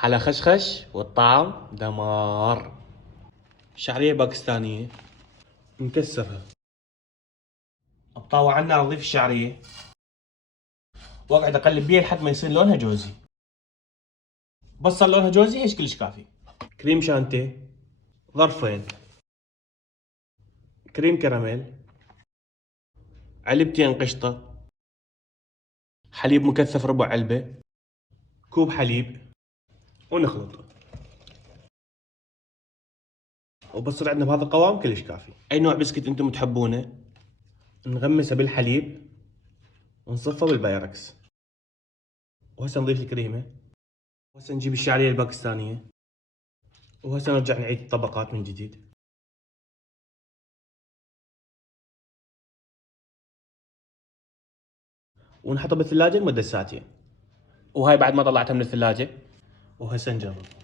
حلا خشخش والطعم دمار. شعرية باكستانية نكسرها، اطاوع على النار، اضيف الشعرية واقعد اقلب بيها لحد ما يصير لونها جوزي. بس صار لونها جوزي ايش كلش كافي. كريم شانتيه ظرفين، كريم كراميل، علبتين قشطة، حليب مكثف ربع علبة، كوب حليب، ونخلط. وبصير عندنا بهذا القوام كلش كافي. اي نوع بسكت انتم تحبونه نغمسه بالحليب ونصفه بالبايركس. وهسه نضيف الكريمة، وهسه نجيب الشعرية الباكستانية، وهسه نرجع نعيد الطبقات من جديد. ونحطها بالثلاجة لمدة ساعتين. وهاي بعد ما طلعتها من الثلاجة، وهسه نجرب.